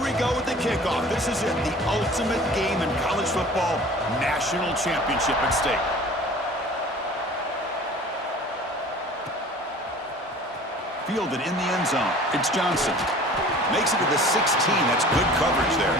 we go with the kickoff. This is it, the ultimate game in college football, national championship at stake. Fielded in the end zone. It's Johnson. Makes it to the 16. That's good coverage there.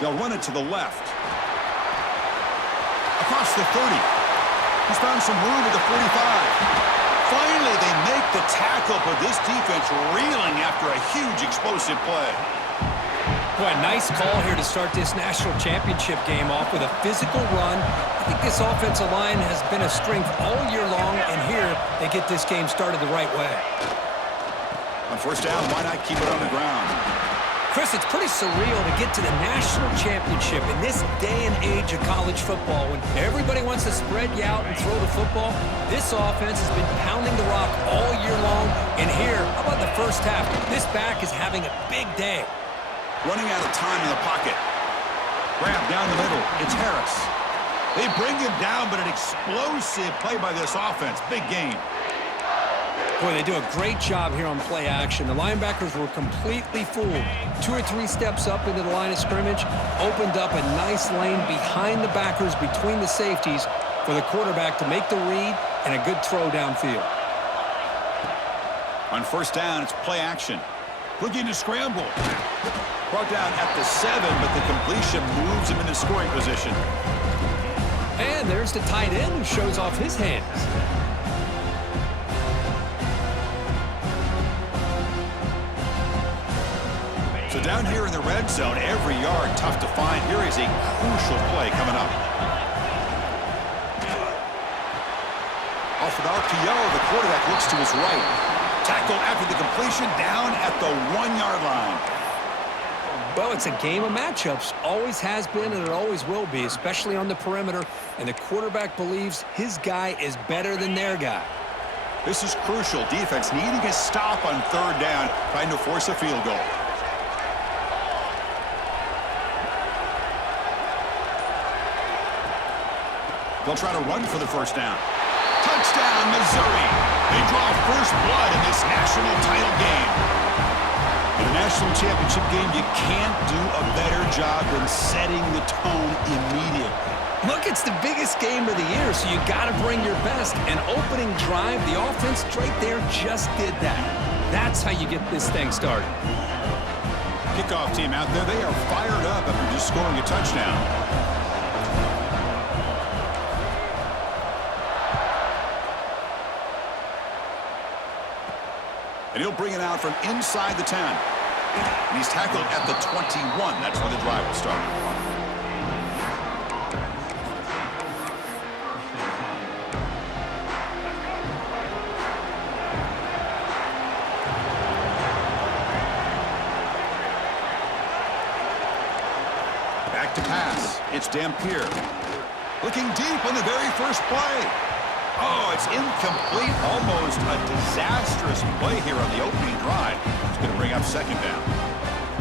They'll run it to the left. Across the 30. He's found some room at the 45. Finally, they make the tackle, but this defense reeling after a huge explosive play. Boy, nice call here to start this national championship game off with a physical run. I think this offensive line has been a strength all year long, and here they get this game started the right way. On first down, why not keep it on the ground? Chris, it's pretty surreal to get to the national championship in this day and age of college football when everybody wants to spread you out and throw the football. This offense has been pounding the rock all year long, and here, how about the first half? This back is having a big day. Running out of time in the pocket. Grab down the middle. It's Harris. They bring him down, but an explosive play by this offense. Big game. Boy, they do a great job here on play action. The linebackers were completely fooled. 2 or 3 steps up into the line of scrimmage, opened up a nice lane behind the backers between the safeties for the quarterback to make the read and a good throw downfield. On first down, it's play action. Looking to scramble. Brought down at the 7, but the completion moves him into scoring position. And there's the tight end who shows off his hands. So down here in the red zone, every yard tough to find. Here is a crucial play coming up. Off an RPO, the quarterback looks to his right. Tackle after the completion down at the 1-yard line. Well, it's a game of matchups. Always has been and it always will be, especially on the perimeter. And the quarterback believes his guy is better than their guy. This is crucial. Defense needing a stop on third down, trying to force a field goal. They'll try to run for the first down. Touchdown, Missouri. They draw first blood in this national title game. In a national championship game, you can't do a better job than setting the tone immediately. Look, it's the biggest game of the year, so you got to bring your best. An opening drive, the offense right there just did that. That's how you get this thing started. Kickoff team out there, they are fired up after just scoring a touchdown. And he'll bring it out from inside the 10. And he's tackled at the 21. That's where the drive will start. Back to pass. It's Dampier. Looking deep on the very first play. Oh, it's incomplete. Almost a disastrous play here on the opening drive. It's going to bring up second down.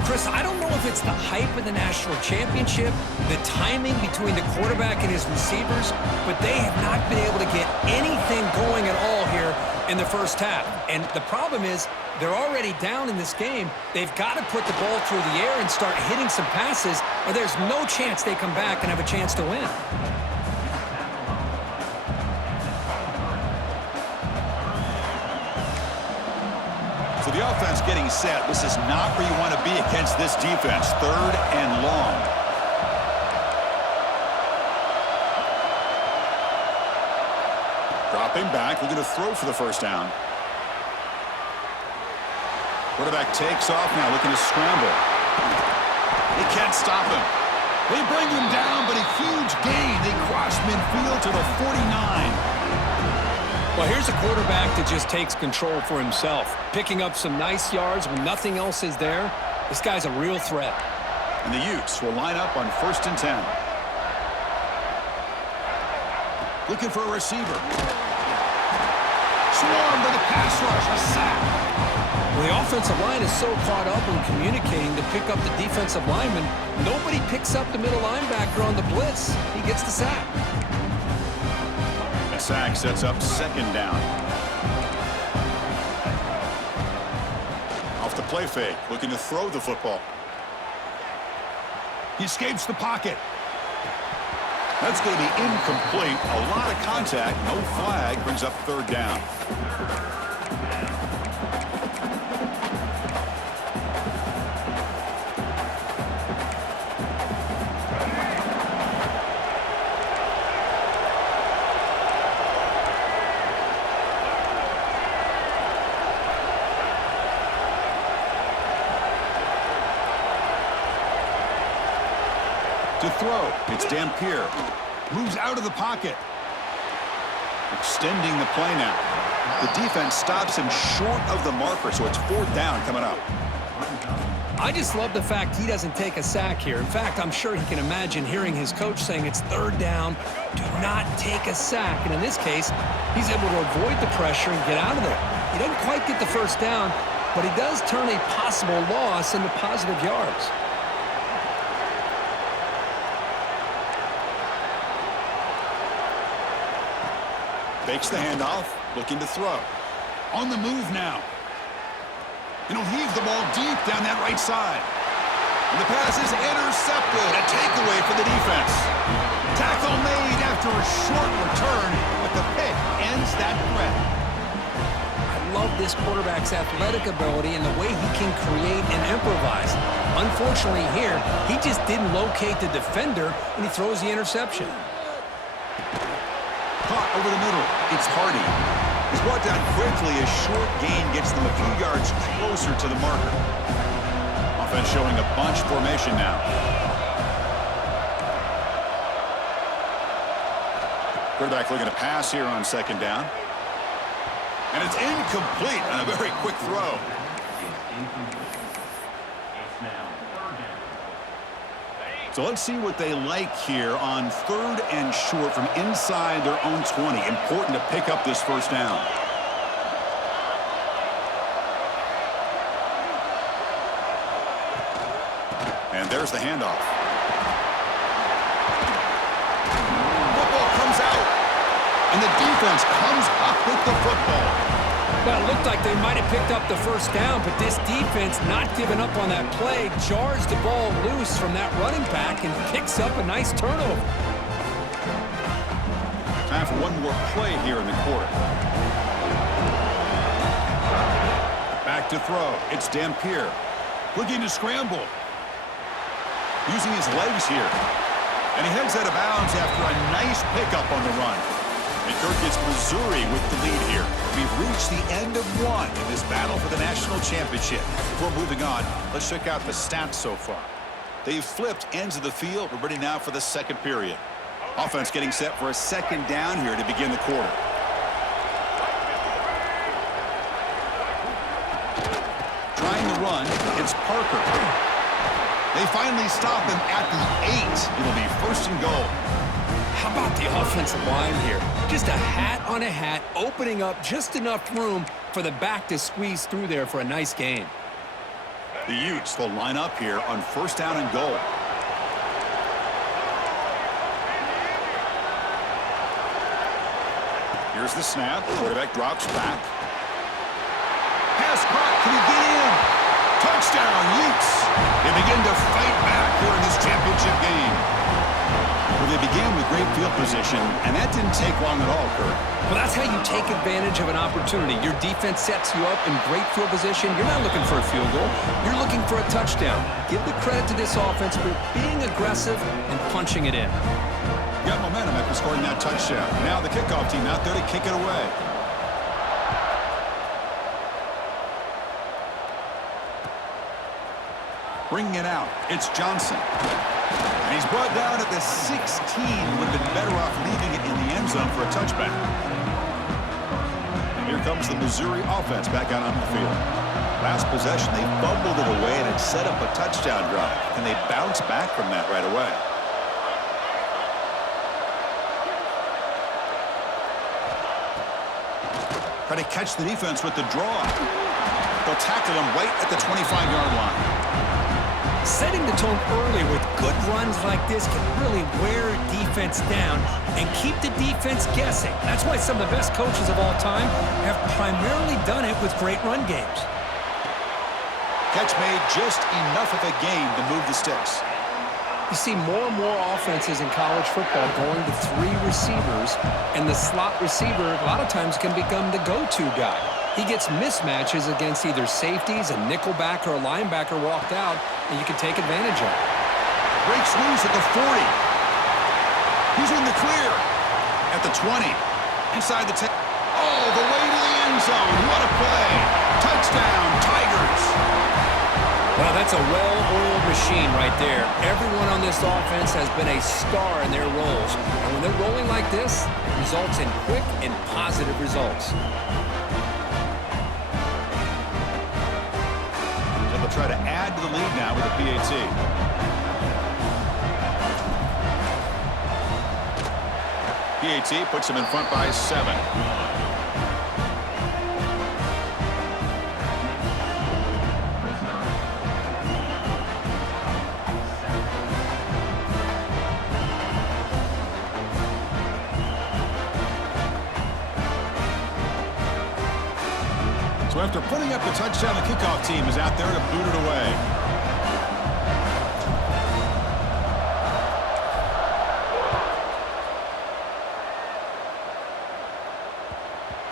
Chris, I don't know if it's the hype of the national championship, the timing between the quarterback and his receivers, but they have not been able to get anything going at all here in the first half. And the problem is they're already down in this game. They've got to put the ball through the air and start hitting some passes, or there's no chance they come back and have a chance to win. So the offense getting set. This is not where you want to be against this defense. Third and long. Dropping back. We're going to throw for the first down. Quarterback takes off now, looking to scramble. They can't stop him. They bring him down, but a huge gain. They cross midfield to the 49. Well, here's a quarterback that just takes control for himself, picking up some nice yards when nothing else is there. This guy's a real threat. And the Utes will line up on first and 10. Looking for a receiver. Swarmed by the pass rush. A sack. Well, the offensive line is so caught up in communicating to pick up the defensive lineman, nobody picks up the middle linebacker on the blitz. He gets the sack. A sack sets up second down. Off the play fake, looking to throw the football. He escapes the pocket. That's going to be incomplete. A lot of contact, no flag, brings up third down. To throw, it's Dampier. Moves out of the pocket. Extending the play now. The defense stops him short of the marker, so it's fourth down coming up. I just love the fact he doesn't take a sack here. In fact, I'm sure he can imagine hearing his coach saying it's third down, do not take a sack. And in this case, he's able to avoid the pressure and get out of there. He doesn't quite get the first down, but he does turn a possible loss into positive yards. Fakes the handoff, looking to throw. On the move now. And he'll heave the ball deep down that right side. And the pass is intercepted. A takeaway for the defense. Tackle made after a short return, but the pick ends that threat. I love this quarterback's athletic ability and the way he can create and improvise. Unfortunately here, he just didn't locate the defender, and he throws the interception. Caught over the middle. It's Hardy. He's brought down quickly. A short gain gets them a few yards closer to the marker. Offense showing a bunch formation now. Quarterback looking to pass here on second down. And it's incomplete on a very quick throw. So let's see what they like here on third and short from inside their own 20. Important to pick up this first down. And there's the handoff. Football comes out. And the defense comes up with the football. Well, it looked like they might have picked up the first down, but this defense not giving up on that play, jars the ball loose from that running back and picks up a nice turnover. Time for one more play here in the quarter. Back to throw. It's Dampier. Looking to scramble. Using his legs here. And he heads out of bounds after a nice pickup on the run. And Kirk gets Missouri with the lead here. We've reached the end of one in this battle for the national championship. Before moving on, let's check out the stats so far. They've flipped ends of the field. We're ready now for the second period. Offense getting set for a second down here to begin the quarter. Trying to run, it's Parker. They finally stop him at the 8. It'll be first and goal. How about the offensive line here? Just a hat on a hat, opening up just enough room for the back to squeeze through there for a nice gain. The Utes will line up here on first down and goal. Here's the snap. Quarterback drops back. Pass caught. Can he get in? Touchdown, Utes. They begin to fight back here in this championship game. Well, they began with great field position, and that didn't take long at all, Kirk. Well, that's how you take advantage of an opportunity. Your defense sets you up in great field position. You're not looking for a field goal. You're looking for a touchdown. Give the credit to this offense for being aggressive and punching it in. Got momentum after scoring that touchdown. Now the kickoff team out there to kick it away. Bringing it out, it's Johnson. And he's brought down at the 16. Would have been better off leaving it in the end zone for a touchback. And here comes the Missouri offense back out on the field. Last possession, they fumbled it away and it set up a touchdown drive. And they bounce back from that right away. Try to catch the defense with the draw. They'll tackle him right at the 25-yard line. Setting the tone early with good runs like this can really wear a defense down and keep the defense guessing. That's why some of the best coaches of all time have primarily done it with great run games. Catch made just enough of a gain to move the sticks. You see more and more offenses in college football going to 3 receivers, and the slot receiver a lot of times can become the go-to guy. He gets mismatches against either safeties, a nickelbacker, or a linebacker walked out, and you can take advantage of it. Breaks loose at the 40. He's in the clear. At the 20. Inside the 10. All the way to the end zone. What a play. Touchdown, Tigers. Well, that's a well-oiled machine right there. Everyone on this offense has been a star in their roles. And when they're rolling like this, it results in quick and positive results. So they'll try to add to the lead now with a PAT. PAT puts him in front by 7. So after putting up the touchdown, the kickoff team is out there to boot it away.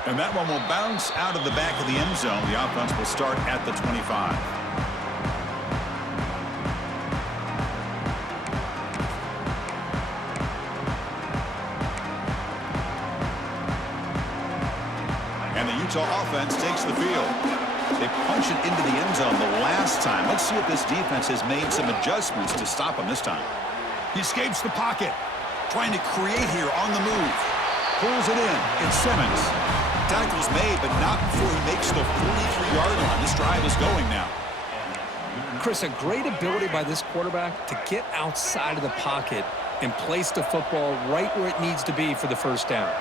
And that one will bounce out of the back of the end zone. The offense will start at the 25. And the Utah offense takes the field. They punch it into the end zone the last time. Let's see if this defense has made some adjustments to stop him this time. He escapes the pocket. Trying to create here on the move. Pulls it in. It's Simmons. Tackle's made, but not before he makes the 43-yard line. This drive is going now. Chris, a great ability by this quarterback to get outside of the pocket and place the football right where it needs to be for the first down.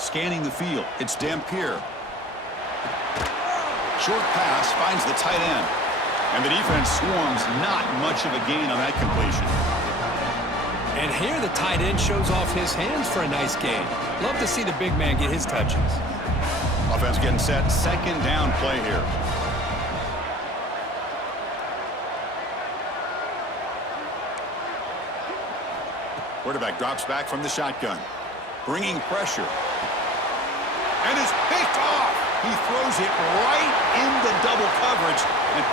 Scanning the field. It's Dampier. Short pass finds the tight end. And the defense swarms, not much of a gain on that completion. And here the tight end shows off his hands for a nice gain. Love to see the big man get his touches. Offense getting set. Second down play here. Quarterback drops back from the shotgun. Bringing pressure. And it's picked off. He throws it right into double coverage. And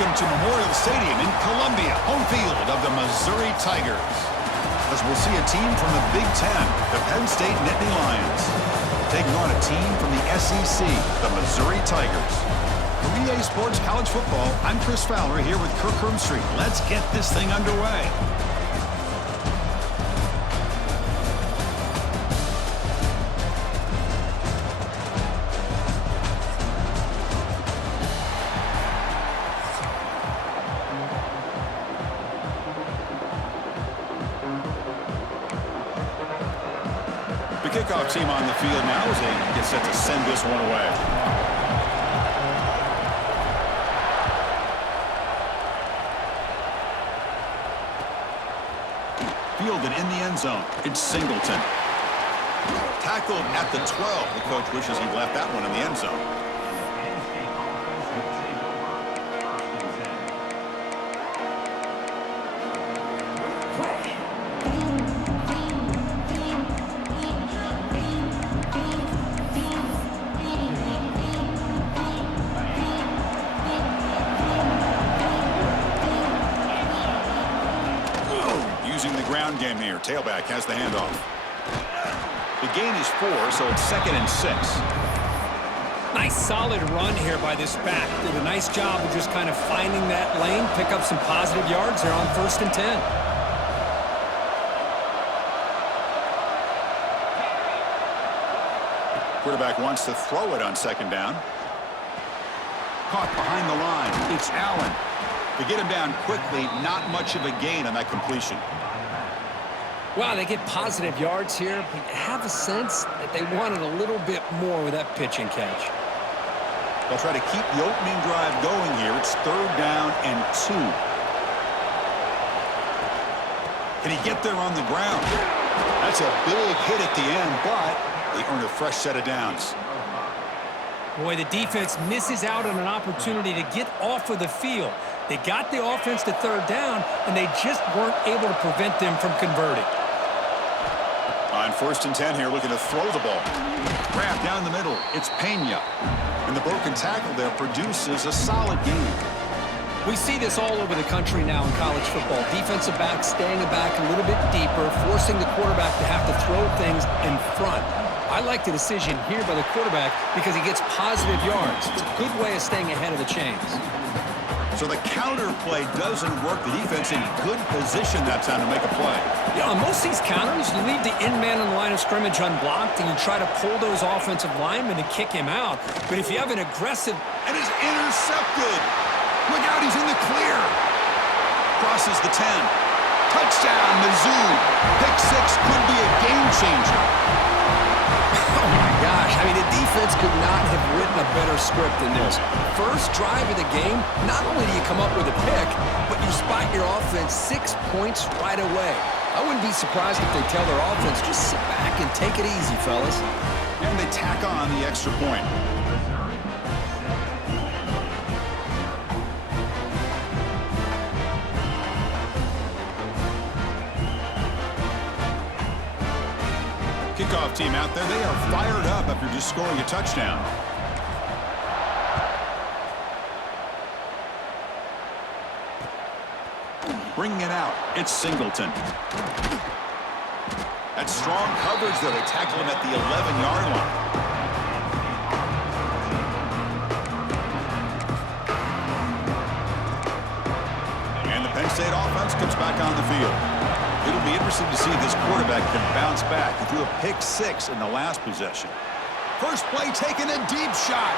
welcome to Memorial Stadium in Columbia, home field of the Missouri Tigers. As we'll see a team from the Big Ten, the Penn State Nittany Lions, taking on a team from the SEC, the Missouri Tigers. For EA Sports College Football, I'm Chris Fowler here with Kirk Street. Let's get this thing underway. The kickoff team on the field now as they get set to send this one away. Fielded in the end zone. It's Singleton. Tackled at the 12. The coach wishes he left that one in the end zone. Using the ground game here. Tailback has the handoff. The gain is 4, so it's 2nd and 6. Nice solid run here by this back. Did a nice job of just kind of finding that lane, pick up some positive yards there on 1st and 10. Quarterback wants to throw it on 2nd down. Caught behind the line. It's Allen. To get him down quickly, not much of a gain on that completion. Wow, they get positive yards here, but you have a sense that they wanted a little bit more with that pitch and catch. They'll try to keep the opening drive going here. It's 3rd down and 2. Can he get there on the ground? That's a big hit at the end, but they earn a fresh set of downs. Boy, the defense misses out on an opportunity to get off of the field. They got the offense to 3rd down, and they just weren't able to prevent them from converting. On 1st and 10 here, looking to throw the ball. Wrapped down the middle. It's Pena. And the broken tackle there produces a solid gain. We see this all over the country now in college football. Defensive backs staying back a little bit deeper, forcing the quarterback to have to throw things in front. I like the decision here by the quarterback because he gets positive yards. It's a good way of staying ahead of the chains. So the counter play doesn't work. The defense in good position that time to make a play. Yeah, on most of these counters, you leave the in-man on the line of scrimmage unblocked, and you try to pull those offensive linemen to kick him out. But if you have an aggressive... And is intercepted. Look out, he's in the clear. Crosses the 10. Touchdown, Mizzou. Pick 6 could be a game changer. Oh, my gosh. I mean, the defense could not have written a better script than this. First drive of the game, not only do you come up with a pick, but you spot your offense 6 points right away. I wouldn't be surprised if they tell their offense, just sit back and take it easy, fellas. And they tack on the extra point. Kickoff team out there, they are fired up after just scoring a touchdown. Bringing it out, it's Singleton. That's strong coverage there. They tackle him at the 11-yard line. And the Penn State offense comes back on the field. It'll be interesting to see if this quarterback can bounce back. He threw a pick 6 in the last possession. First play taking a deep shot.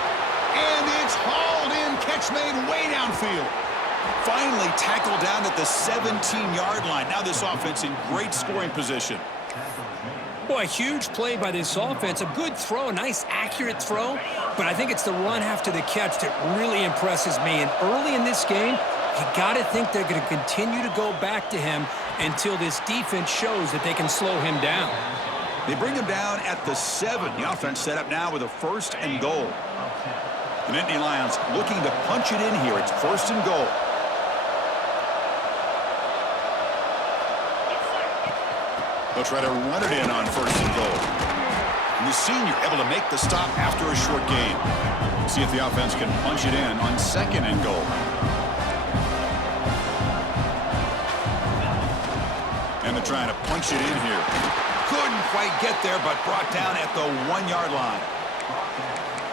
And it's hauled in. Catch made way downfield. Finally tackled down at the 17-yard line. Now this offense in great scoring position. Boy, a huge play by this offense. A good throw, a nice accurate throw. But I think it's the run after the catch that really impresses me. And early in this game, you got to think they're going to continue to go back to him until this defense shows that they can slow him down. They bring him down at the 7. The offense set up now with a 1st and goal. The Nittany Lions looking to punch it in here. It's 1st and goal. They'll try to run it in on 1st and goal. And the senior able to make the stop after a short gain. See if the offense can punch it in on 2nd and goal. And they're trying to punch it in here. Couldn't quite get there, but brought down at the 1-yard line.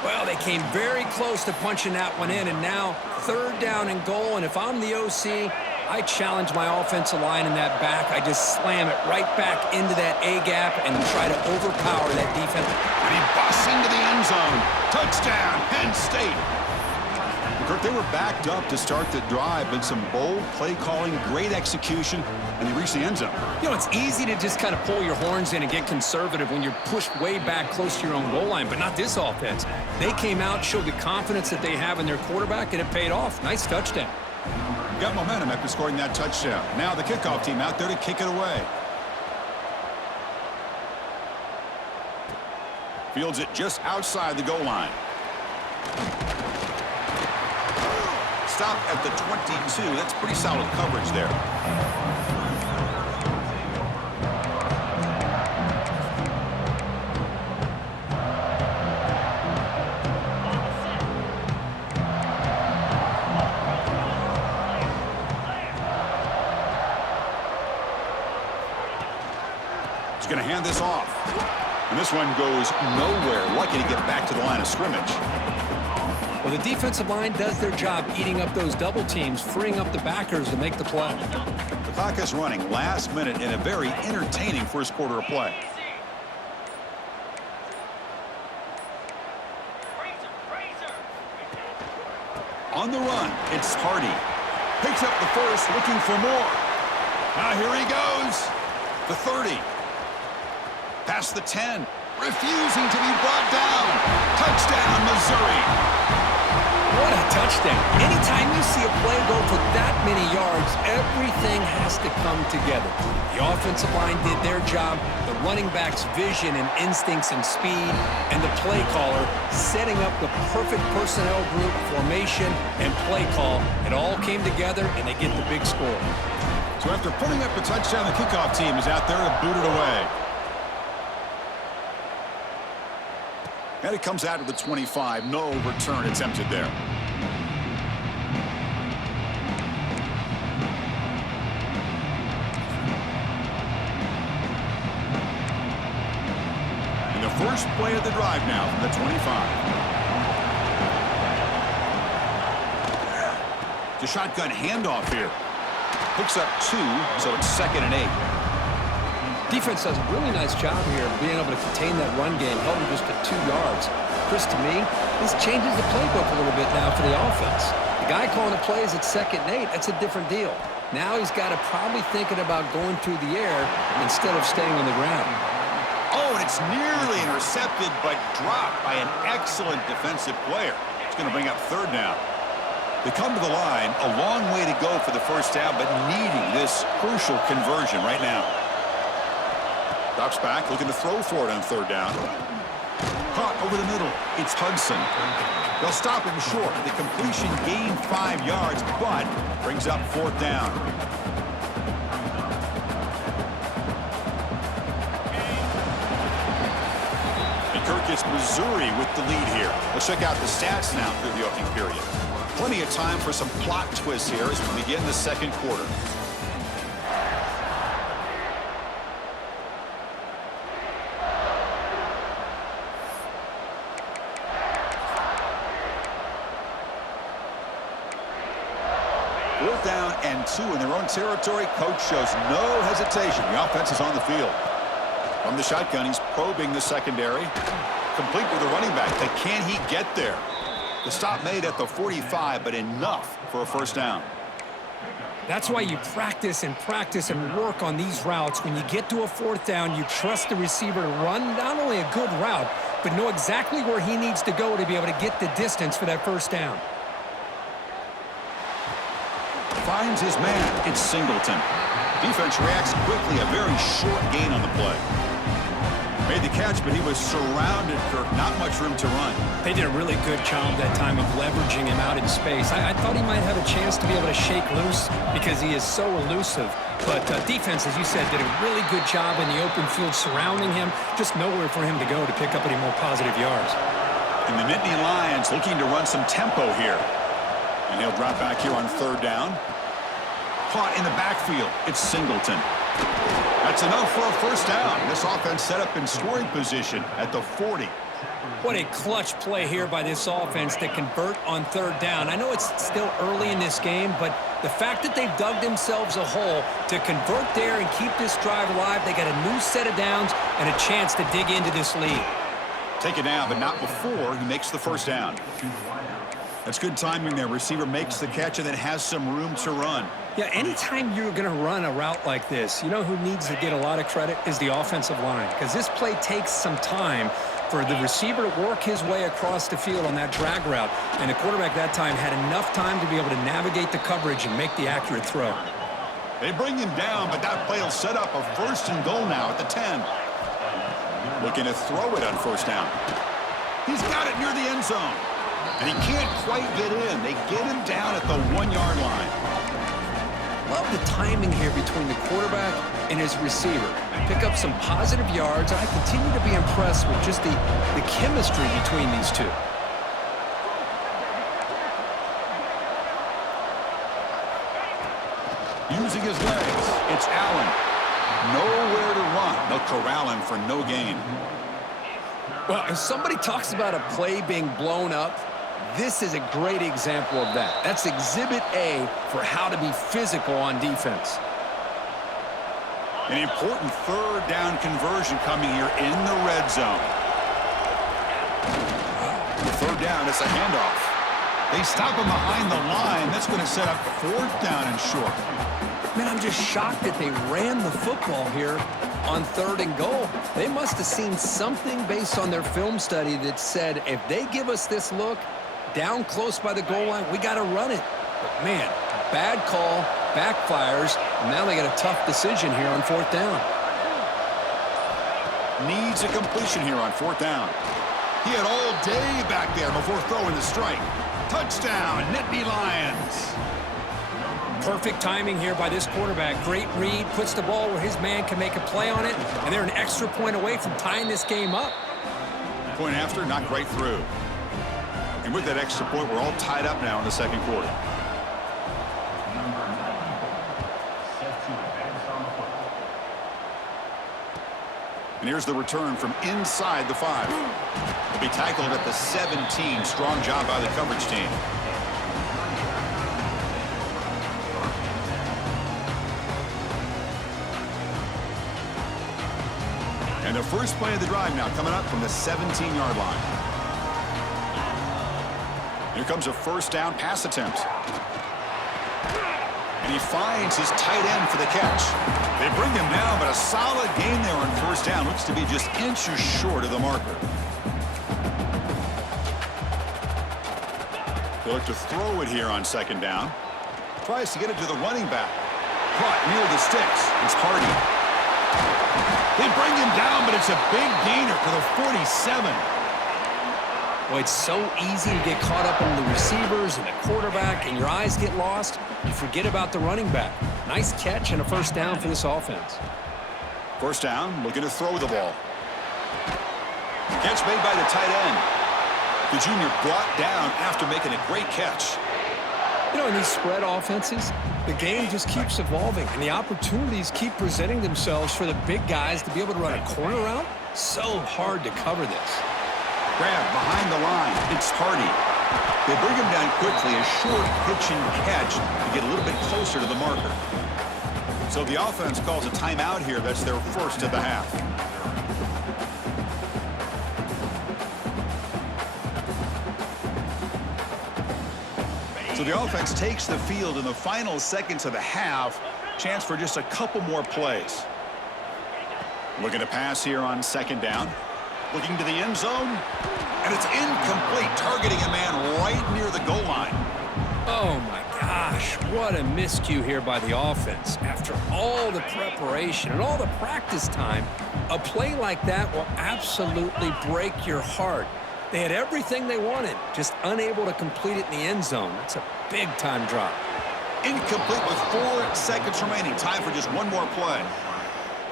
Well, they came very close to punching that one in, and now 3rd down and goal. And if I'm the OC, I challenge my offensive line in that back. I just slam it right back into that A-gap and try to overpower that defense. And he busts into the end zone. Touchdown, Penn State. The Kirk, they were backed up to start the drive, but some bold play calling, great execution, and they reached the end zone. You know, it's easy to just kind of pull your horns in and get conservative when you're pushed way back close to your own goal line, but not this offense. They came out, showed the confidence that they have in their quarterback, and it paid off. Nice touchdown. Got momentum after scoring that touchdown. Now the kickoff team out there to kick it away. Fields it just outside the goal line. Stop at the 22. That's pretty solid coverage there. He's going to hand this off. And this one goes nowhere. Lucky to get back to the line of scrimmage. Well, the defensive line does their job eating up those double teams, freeing up the backers to make the play. The clock is running last minute in a very entertaining first quarter of play. On the run, it's Hardy. Picks up the first, looking for more. Now here he goes. The 30. Past the 10. Refusing to be brought down. Touchdown, Missouri. What a touchdown. Anytime you see a play go for that many yards, everything has to come together. The offensive line did their job, the running back's vision and instincts and speed, and the play caller setting up the perfect personnel group, formation, and play call. It all came together, and they get the big score. So after putting up a touchdown, the kickoff team is out there to boot it away. And it comes out of the 25. No return attempted there. And the first play of the drive now from the 25. The shotgun handoff here. Picks up 2, so it's 2nd and 8. Defense does a really nice job here being able to contain that run game, held him just at 2 yards. Chris, to me, this changes the playbook a little bit now for the offense. The guy calling the plays at 2nd and 8, that's a different deal. Now he's got to probably thinking about going through the air instead of staying on the ground. Oh, and it's nearly intercepted, but dropped by an excellent defensive player. It's going to bring up 3rd down. They come to the line, a long way to go for the first down, but needing this crucial conversion right now. Drops back, looking to throw for it on 3rd down. Caught over the middle. It's Hudson. They'll stop him short. The completion gained 5 yards, but brings up 4th down. And Kirk gets Missouri with the lead here. Let's check out the stats now through the opening period. Plenty of time for some plot twists here as we begin the second quarter. Down and 2 in their own territory. Coach shows no hesitation. The offense is on the field. From the shotgun, he's probing the secondary. Complete with the running back. But can he get there? The stop made at the 45, but enough for a first down. That's why you practice and work on these routes. When you get to a 4th down, you trust the receiver to run not only a good route, but know exactly where he needs to go to be able to get the distance for that first down. Finds his man. It's Singleton. Defense reacts quickly. A very short gain on the play. Made the catch, but he was surrounded, Kirk. Not much room to run. They did a really good job that time of leveraging him out in space. I thought he might have a chance to be able to shake loose because he is so elusive. But defense, as you said, did a really good job in the open field surrounding him. Just nowhere for him to go to pick up any more positive yards. And the Nittany Lions looking to run some tempo here. And he'll drop back here on 3rd down. Caught in the backfield. It's Singleton. That's enough for a first down. This offense set up in scoring position at the 40. What a clutch play here by this offense to convert on 3rd down. I know it's still early in this game, but the fact that they've dug themselves a hole to convert there and keep this drive alive, they got a new set of downs and a chance to dig into this lead. Take it down, but not before he makes the first down. That's good timing there. Receiver makes the catch and then has some room to run. Yeah, anytime you're going to run a route like this, you know who needs to get a lot of credit is the offensive line, because this play takes some time for the receiver to work his way across the field on that drag route, and the quarterback that time had enough time to be able to navigate the coverage and make the accurate throw. They bring him down, but that play will set up a 1st and goal now at the 10. Looking to throw it on 1st down. He's got it near the end zone. And he can't quite get in. They get him down at the 1-yard line. Love the timing here between the quarterback and his receiver. Pick up some positive yards. I continue to be impressed with just the chemistry between these two. Using his legs, it's Allen. Nowhere to run. They'll corral him for no gain. Well, if somebody talks about a play being blown up, this is a great example of that. That's Exhibit A for how to be physical on defense. An important 3rd down conversion coming here in the red zone. The 3rd down, it's a handoff. They stop him behind the line. That's going to set up 4th down and short. Man, I'm just shocked that they ran the football here on 3rd and goal. They must have seen something based on their film study that said, if they give us this look down close by the goal line, we got to run it. But man, bad call, backfires, and now they got a tough decision here on 4th down. Needs a completion here on 4th down. He had all day back there before throwing the strike. Touchdown, Natty Lions. Perfect timing here by this quarterback. Great read, puts the ball where his man can make a play on it, and they're an extra point away from tying this game up. Point after, not right through. And with that extra point, we're all tied up now in the 2nd quarter. And here's the return from inside the 5. He'll be tackled at the 17. Strong job by the coverage team. And the first play of the drive now coming up from the 17-yard line. Here comes a 1st down pass attempt. And he finds his tight end for the catch. They bring him down, but a solid gain there on 1st down. Looks to be just inches short of the marker. They look to throw it here on 2nd down. Tries to get it to the running back. Caught near the sticks. It's Hardy. They bring him down, but it's a big gainer to the 47. Well, it's so easy to get caught up in the receivers and the quarterback, and your eyes get lost. You forget about the running back. Nice catch and a 1st down for this offense. 1st down, looking to throw the ball. Catch made by the tight end. The junior brought down after making a great catch. You know, in these spread offenses, the game just keeps evolving, and the opportunities keep presenting themselves for the big guys to be able to run a corner route. So hard to cover this. Grab behind the line. It's Hardy. They bring him down quickly. A short pitch and catch to get a little bit closer to the marker. So the offense calls a timeout here. That's their 1st of the half. So the offense takes the field in the final seconds of the half. Chance for just a couple more plays. Looking to pass here on 2nd down. Looking to the end zone. And it's incomplete, targeting a man right near the goal line. Oh, my gosh. What a miscue here by the offense. After all the preparation and all the practice time, a play like that will absolutely break your heart. They had everything they wanted, just unable to complete it in the end zone. It's a big-time drop. Incomplete with 4 seconds remaining. Time for just one more play.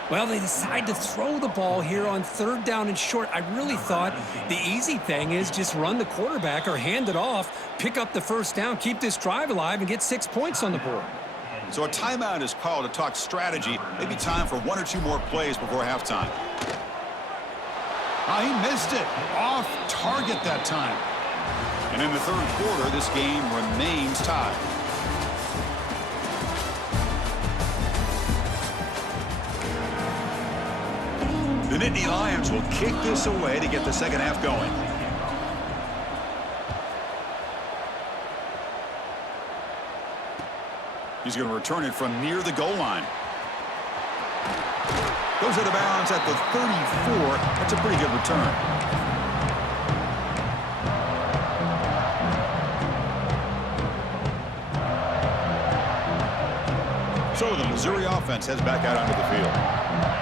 Well, they decide to throw the ball here on 3rd down and short. I really thought the easy thing is just run the quarterback or hand it off, pick up the 1st down, keep this drive alive, and get 6 points on the board. So a timeout is called to talk strategy. Maybe time for 1 or 2 more plays before halftime. Oh, he missed it. Off target that time. And in the 3rd quarter, this game remains tied. The Natty Lions will kick this away to get the 2nd half going. He's going to return it from near the goal line. Goes out of bounds at the 34. That's a pretty good return. So the Missouri offense heads back out onto the field.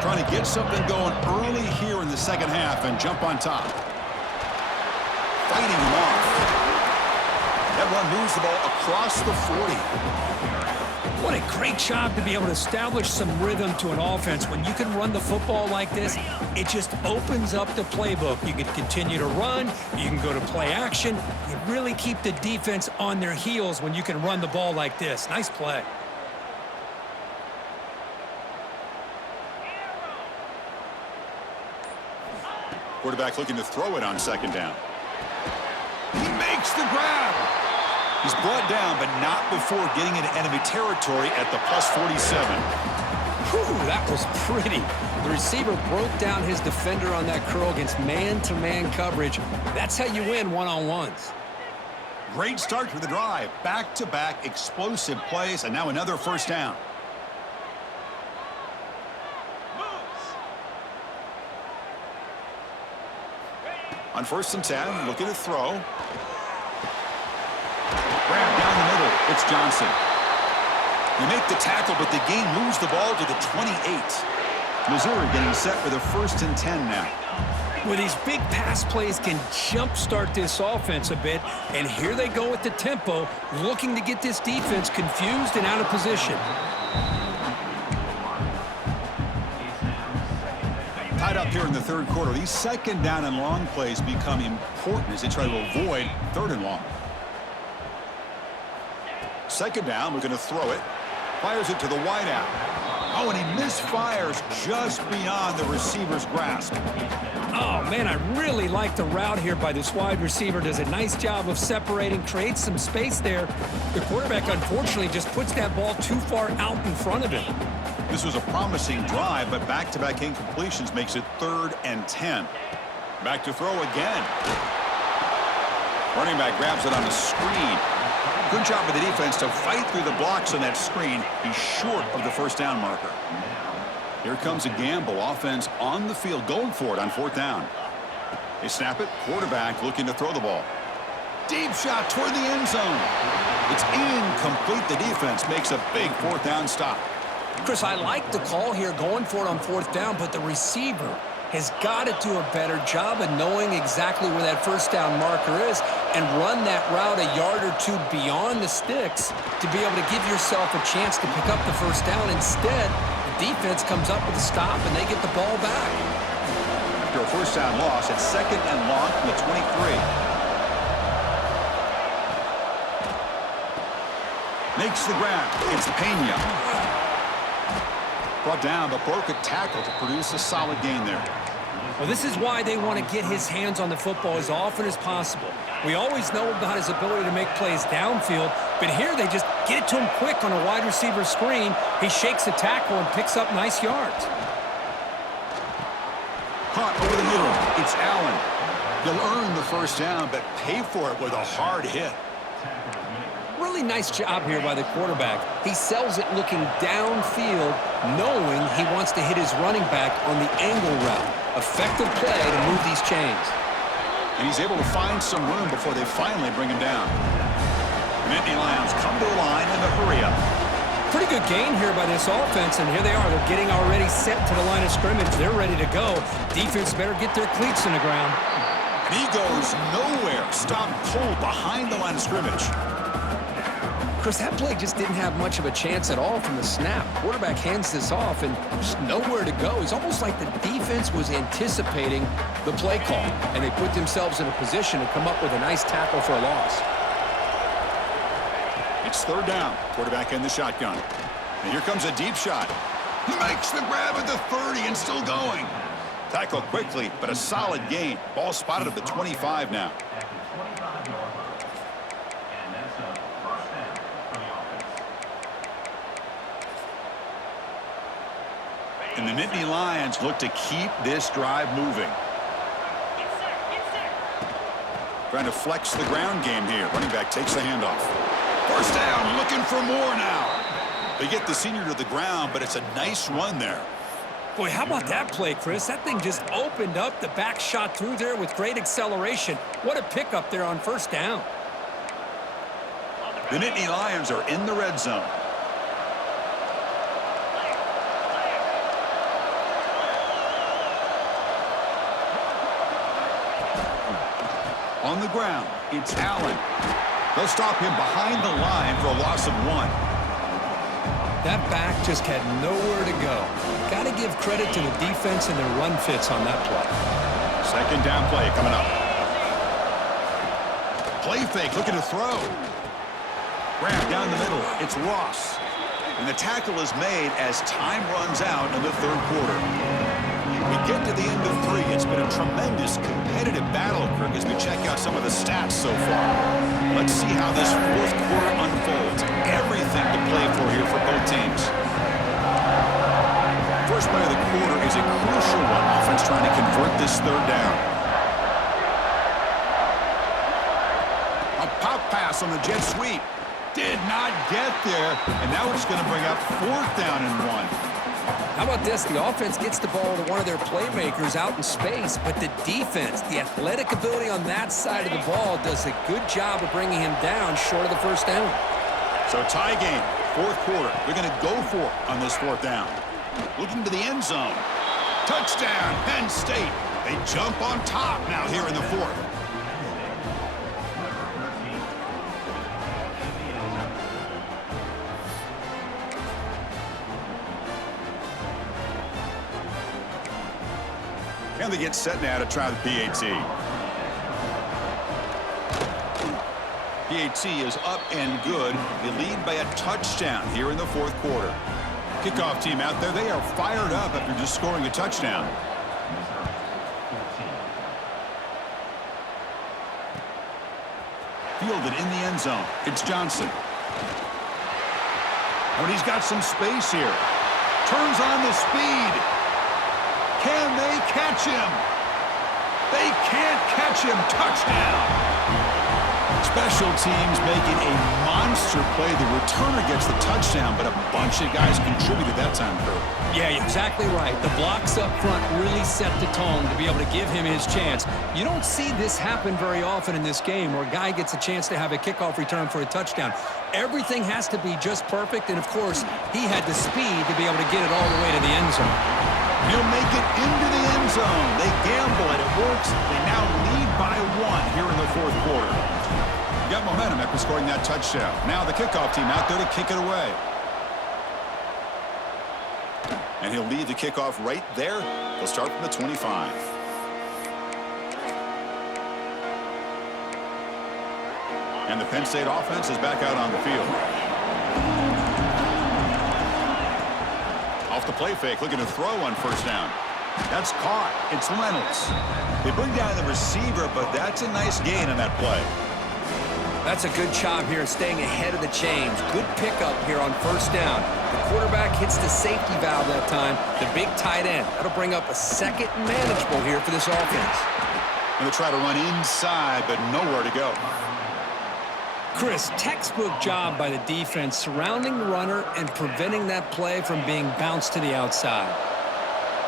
Trying to get something going early here in the second half and jump on top. Fighting him off. That one moves the ball across the 40. What a great job to be able to establish some rhythm to an offense. When you can run the football like this, it just opens up the playbook. You can continue to run. You can go to play action. You really keep the defense on their heels when you can run the ball like this. Nice play. Quarterback looking to throw it on second down. He makes the grab. He's brought down, but not before getting into enemy territory at the plus 47. Whew, that was pretty. The receiver broke down his defender on that curl against man-to-man coverage. That's how you win one-on-ones. Great start to the drive. Back-to-back explosive plays, and now another first down. On 1st and 10, looking to throw. Grab down the middle. It's Johnson. You make the tackle, but the gain moves the ball to the 28. Missouri getting set for the 1st and 10 now. Well, these big pass plays can jumpstart this offense a bit, and here they go with the tempo, looking to get this defense confused and out of position. Tied up here in the third quarter. These second down and long plays become important as they try to avoid 3rd and long. Second down, we're going to throw it. Fires it to the wideout. Oh, and he misfires just beyond the receiver's grasp. Oh, man, I really like the route here by this wide receiver. Does a nice job of separating, creates some space there. The quarterback, unfortunately, just puts that ball too far out in front of him. This was a promising drive, but back-to-back incompletions makes it 3rd and 10. Back to throw again. Running back grabs it on the screen. Good job of the defense to fight through the blocks on that screen. He's short of the first down marker. Here comes a gamble. Offense on the field, going for it on 4th down. They snap it. Quarterback looking to throw the ball. Deep shot toward the end zone. It's incomplete. The defense makes a big 4th down stop. Chris, I like the call here going for it on 4th down, but the receiver has got to do a better job of knowing exactly where that first down marker is and run that route a yard or two beyond the sticks to be able to give yourself a chance to pick up the first down. Instead, the defense comes up with a stop and they get the ball back. After a first down loss, it's 2nd and long from the 23. Makes the grab. It's Pena. Brought down, but broke a tackle to produce a solid gain there. Well, this is why they want to get his hands on the football as often as possible. We always know about his ability to make plays downfield, but here they just get it to him quick on a wide receiver screen. He shakes the tackle and picks up nice yards. Caught over the middle. It's Allen. He'll earn the first down, but pay for it with a hard hit. Really nice job here by the quarterback. He sells it looking downfield, knowing he wants to hit his running back on the angle route. Effective play to move these chains. And he's able to find some room before they finally bring him down. Nittany Lions come to the line in the hurry-up. Pretty good gain here by this offense, and here they are. They're getting already set to the line of scrimmage. They're ready to go. Defense better get their cleats in the ground. And he goes nowhere. Stopped cold behind the line of scrimmage. Chris, that play just didn't have much of a chance at all from the snap. Quarterback hands this off and just nowhere to go. It's almost like the defense was anticipating the play call, and they put themselves in a position to come up with a nice tackle for a loss. It's 3rd down. Quarterback in the shotgun. And here comes a deep shot. He makes the grab at the 30 and still going. Tackle quickly, but a solid gain. Ball spotted at the 25 now. And the Nittany Lions look to keep this drive moving. Trying to flex the ground game here. Running back takes the handoff. First down, looking for more now. They get the senior to the ground, but it's a nice run there. Boy, how about that play, Chris? That thing just opened up. The back shot through there with great acceleration. What a pickup there on first down. The Nittany Lions are in the red zone. On the ground, it's Allen. They'll stop him behind the line for a loss of 1. That back just had nowhere to go. Got to give credit to the defense and their run fits on that play. Second down play coming up. Play fake, looking to throw. Grab down the middle. It's Ross. And the tackle is made as time runs out in the third quarter. We get to the end of 3. It's been a tremendous competitive battle, Kirk, as we check out some of the stats so far. Let's see how this fourth quarter unfolds. Everything to play for here for both teams. First play of the quarter is a crucial one. Offense trying to convert this third down. A pop pass on the jet sweep. Did not get there. And now it's going to bring up 4th down and 1. How about this? The offense gets the ball to one of their playmakers out in space, but the defense, the athletic ability on that side of the ball does a good job of bringing him down short of the first down. So tie game, fourth quarter. They're going to go for it on this 4th down. Looking to the end zone. Touchdown, Penn State. They jump on top now here in the 4th. And they get set now to try the PAT. PAT is up and good. They lead by a touchdown here in the 4th quarter. Kickoff team out there, they are fired up after just scoring a touchdown. Fielded in the end zone. It's Johnson. But he's got some space here. Turns on the speed. Can they catch him? They can't catch him. Touchdown. Special teams making a monster play. The returner gets the touchdown, but a bunch of guys contributed that time, Kurt. Yeah, you're exactly right. The blocks up front really set the tone to be able to give him his chance. You don't see this happen very often in this game where a guy gets a chance to have a kickoff return for a touchdown. Everything has to be just perfect, and of course, he had the speed to be able to get it all the way to the end zone. He'll make it into the end zone. They gamble and it works. They now lead by 1 here in the 4th quarter. Got momentum after scoring that touchdown. Now the kickoff team out there to kick it away. And he'll lead the kickoff right there. They'll start from the 25. And the Penn State offense is back out on the field. Off the play fake, looking to throw on first down. That's caught. It's Reynolds. They bring down the receiver, but that's a nice gain on that play. That's a good job here staying ahead of the chains. Good pickup here on first down. The quarterback hits the safety valve that time. The big tight end. That'll bring up a second manageable here for this offense. And they try to run inside, but nowhere to go. Chris, textbook job by the defense surrounding the runner and preventing that play from being bounced to the outside.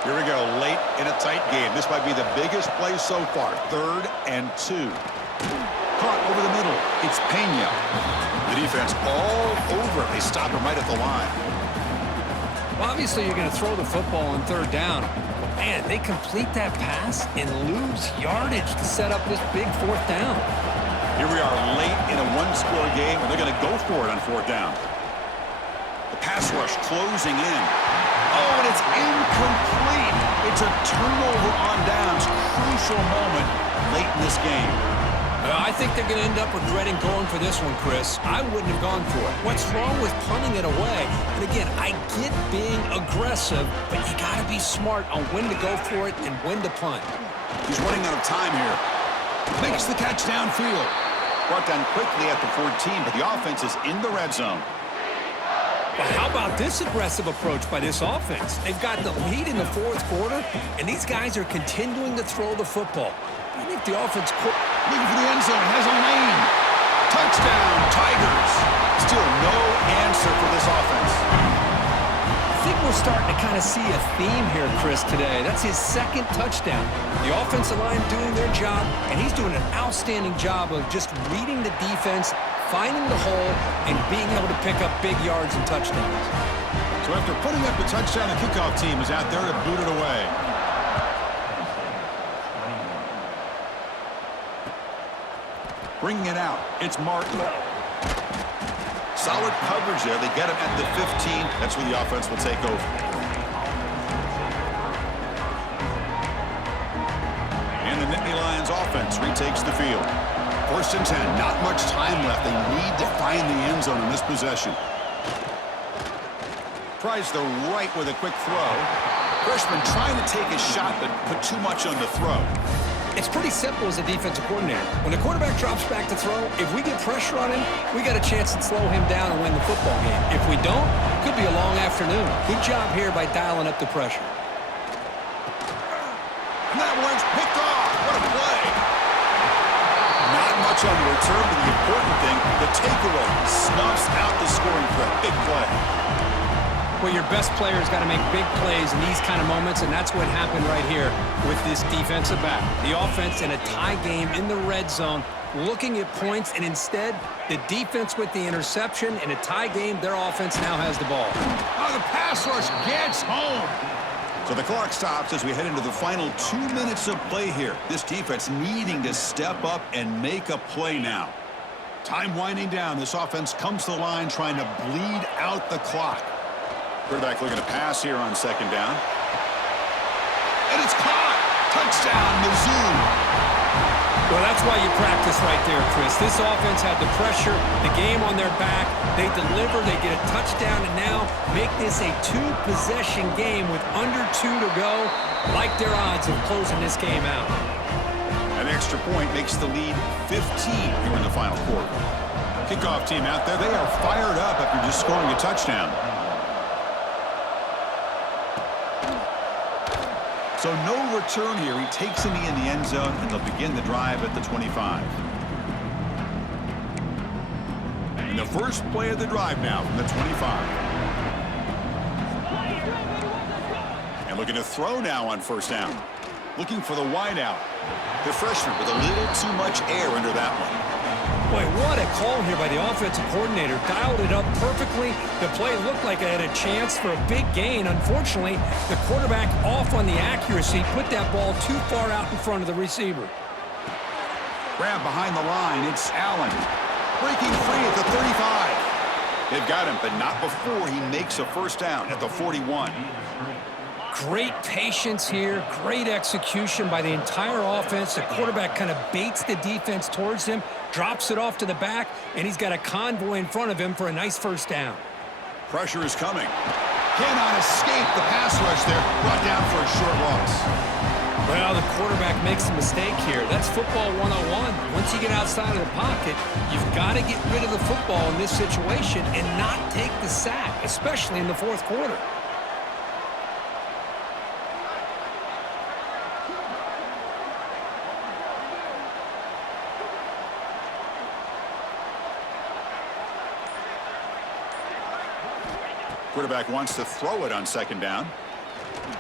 Here we go, late in a tight game. This might be the biggest play so far. 3rd and 2. Caught over the middle. It's Pena. The defense all over. They stop him right at the line. Well, obviously, you're going to throw the football on 3rd down. But, man, they complete that pass and lose yardage to set up this big 4th down. Here we are late in a 1-score game, and they're going to go for it on 4th down. The pass rush closing in. Oh, and it's incomplete. It's a turnover on downs. Crucial moment late in this game. I think they're going to end up regretting going for this one, Chris. I wouldn't have gone for it. What's wrong with punting it away? And again, I get being aggressive, but you got to be smart on when to go for it and when to punt. He's running out of time here. Makes the catch downfield. Brought down quickly at the 14, but the offense is in the red zone. Well, how about this aggressive approach by this offense? They've got the lead in the 4th quarter, and these guys are continuing to throw the football. I think the offense... Looking for the end zone. Has a lane. Touchdown, Tigers. Still no answer for this offense. I think we're starting to kind of see a theme here, Chris, today. That's his second touchdown. The offensive line doing their job, and he's doing an outstanding job of just reading the defense, finding the hole, and being able to pick up big yards and touchdowns. So after putting up the touchdown, the kickoff team is out there to boot it away. Bringing it out, it's Martin. Solid coverage there. They get him at the 15. That's where the offense will take over. And the Nittany Lions offense retakes the field. 1st and 10. Not much time left. They need to find the end zone in this possession. Tries the right with a quick throw. Freshman trying to take a shot, but put too much on the throw. It's pretty simple as a defensive coordinator. When the quarterback drops back to throw, if we get pressure on him, we got a chance to slow him down and win the football game. If we don't, could be a long afternoon. Good job here by dialing up the pressure. And that one's picked off. What a play. Not much on the return, but the important thing, the takeaway snuffs out the scoring threat. Big play. Well, your best players got to make big plays in these kind of moments, and that's what happened right here with this defensive back. The offense in a tie game in the red zone, looking at points, and instead, the defense with the interception. In a tie game, their offense now has the ball. Oh, the pass rush gets home. So the clock stops as we head into the final 2 minutes of play here. This defense needing to step up and make a play now. Time winding down. This offense comes to the line trying to bleed out the clock. Quarterback looking to pass here on 2nd down. And it's caught. Touchdown, Mizzou. Well, that's why you practice right there, Chris. This offense had the pressure, the game on their back. They deliver, they get a touchdown, and now make this a 2-possession game with under 2 to go. Like their odds of closing this game out. An extra point makes the lead 15 here in the final quarter. Kickoff team out there. They are fired up after just scoring a touchdown. So no return here. He takes a knee in the end zone, and they'll begin the drive at the 25. And the first play of the drive now from the 25. And looking to throw now on 1st down. Looking for the wide out. The freshman with a little too much air under that one. Boy, what a call here by the offensive coordinator. Dialed it up perfectly. The play looked like it had a chance for a big gain. Unfortunately, the quarterback off on the accuracy, put that ball too far out in front of the receiver. Grab behind the line. It's Allen. Breaking free at the 35. They've got him, but not before he makes a 1st down at the 41. Great patience here, great execution by the entire offense. The quarterback kind of baits the defense towards him, drops it off to the back, and he's got a convoy in front of him for a nice 1st down. Pressure is coming. Cannot escape the pass rush there. Brought down for a short loss. Well, the quarterback makes a mistake here. That's football 101. Once you get outside of the pocket, you've got to get rid of the football in this situation and not take the sack, especially in the 4th quarter. Quarterback wants to throw it on 2nd down.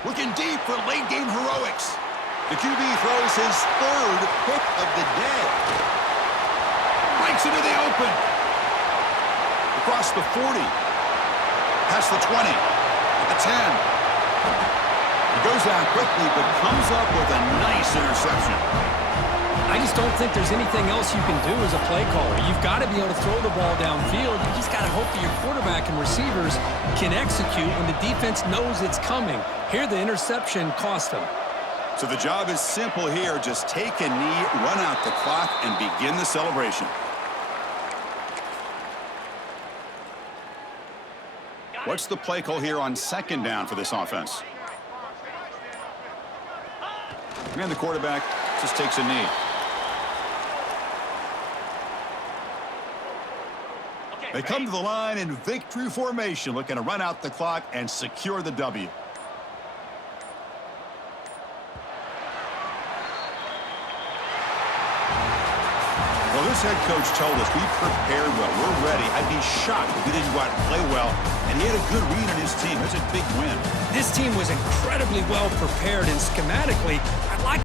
Looking deep for late-game heroics. The QB throws his 3rd pick of the day. Breaks into the open. Across the 40. Past the 20. At the 10. He goes down quickly, but comes up with a nice interception. I just don't think there's anything else you can do as a play caller. You've got to be able to throw the ball downfield. You just got to hope that your quarterback and receivers can execute when the defense knows it's coming. Here, the interception cost them. So the job is simple here. Just take a knee, run out the clock, and begin the celebration. What's the play call here on 2nd down for this offense? And the quarterback just takes a knee. They come to the line in victory formation, looking to run out the clock and secure the W. Well, this head coach told us we prepared well. We're ready. I'd be shocked if we didn't go out and play well. And he had a good read on his team. That's a big win. This team was incredibly well prepared, and schematically, I like